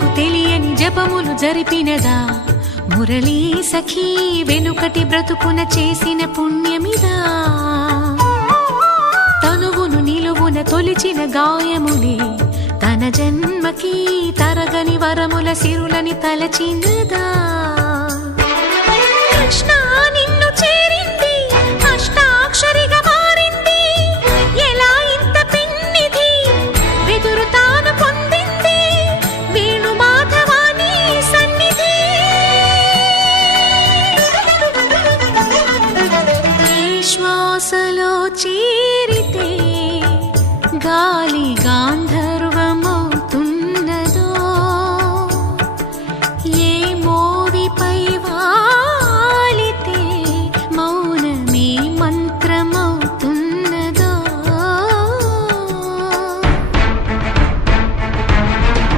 తనకు తెలియని జపములు జరిపినదా మురళీ సఖీ వెనుకటి బ్రతుకున చేసిన పుణ్యమిదా తనువును నిలువున తొలిచిన గాయములే తన జన్మకి తరగని వరముల సిరులని తలచినదా కృష్ణాని